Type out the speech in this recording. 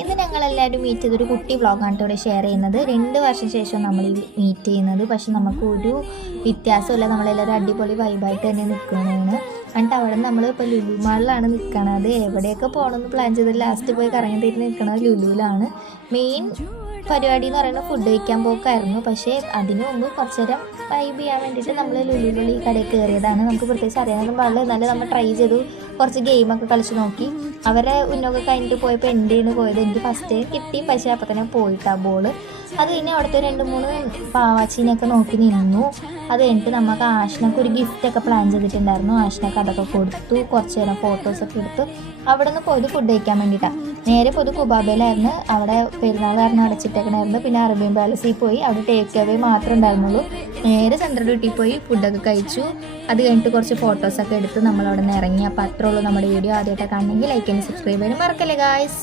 ഇന്ന് ഞങ്ങളെല്ലാവരും മീറ്റ് ചെയ്തൊരു കുട്ടി വ്ളോഗാണ് ഇവിടെ ഷെയർ ചെയ്യുന്നത്. 2 വർഷം ശേഷം നമ്മൾ ഈ മീറ്റ് ചെയ്യുന്നത്. പക്ഷെ നമുക്കൊരു വ്യത്യാസമില്ല, നമ്മളെല്ലാവരും അടിപൊളി വൈബായിട്ട് തന്നെ നിൽക്കുന്നതാണ്. എന്നിട്ട് അവിടെ നമ്മൾ ഇപ്പോൾ ലുലു മാളിലാണ് നിൽക്കണത്. എവിടെയൊക്കെ പോകണമെന്ന് പ്ലാൻ ചെയ്ത് ലാസ്റ്റ് പോയി കറങ്ങി തിരിഞ്ഞ് നിൽക്കുന്നത് ലുലുവിലാണ്. മെയിൻ പരിപാടി എന്ന് പറയുന്നത് ഫുഡ് കഴിക്കാൻ പോക്കായിരുന്നു. പക്ഷേ അതിന് മുമ്പ് കുറച്ച് നേരം വൈബ് ചെയ്യാൻ വേണ്ടിയിട്ട് നമ്മൾ ലുലുവിലുള്ള ഈ കടയിൽ കയറിയതാണ്. നമുക്ക് പ്രത്യേകിച്ച് അറിയാനൊന്നും പാടില്ല, എന്നാലും നമ്മൾ ട്രൈ ചെയ്തു, കുറച്ച് ഗെയിമൊക്കെ കളിച്ച് നോക്കി. അവരെ ഉന്നൊക്കെ കഴിഞ്ഞിട്ട് പോയപ്പോൾ എൻ്റെ ആണ് പോയത്. എനിക്ക് ഫസ്റ്റ് കിട്ടി, പക്ഷേ അപ്പോൾ തന്നെ പോയിട്ടാ ബോൾ. അത് കഴിഞ്ഞ് അവിടുത്തെ 2-3 പാവാച്ചീനെയൊക്കെ നോക്കി നിന്നു. അത് കഴിഞ്ഞിട്ട് നമുക്ക് ആഷിനൊക്കെ ഒരു ഗിഫ്റ്റൊക്കെ പ്ലാൻ ചെയ്തിട്ടുണ്ടായിരുന്നു. ആഷിനൊക്കെ അതൊക്കെ കൊടുത്തു, കുറച്ച് നേരം ഫോട്ടോസൊക്കെ എടുത്തു. അവിടെ നിന്ന് പോയത് ഫുഡ് കഴിക്കാൻ വേണ്ടിയിട്ടാണ്. നേരെ പോയത് കുബാബയിലായിരുന്നു. അവിടെ പെരുന്നാൾ കാരണം അടച്ചിട്ടേക്കണായിരുന്നു. പിന്നെ അറേബ്യൻ പാലസിൽ പോയി, അവിടെ ടേക്ക് അവേ മാത്രമേ ഉണ്ടായിരുന്നുള്ളൂ. നേരെ ചന്ദ്ര ഡ്യൂട്ടിയിൽ പോയി ഫുഡൊക്കെ കഴിച്ചു. അത് കഴിഞ്ഞിട്ട് കുറച്ച് ഫോട്ടോസൊക്കെ എടുത്ത് നമ്മളവിടെ നിന്ന് ഇറങ്ങി. അപ്പോൾ അത്രേ ഉള്ളൂ നമ്മുടെ വീഡിയോ. ആദ്യമായിട്ട് കാണണമെങ്കിൽ ലൈക്ക് ചെയ്യാനും സബ്സ്ക്രൈബ് ചെയ്യാനും മറക്കല്ലേ ഗായ്സ്.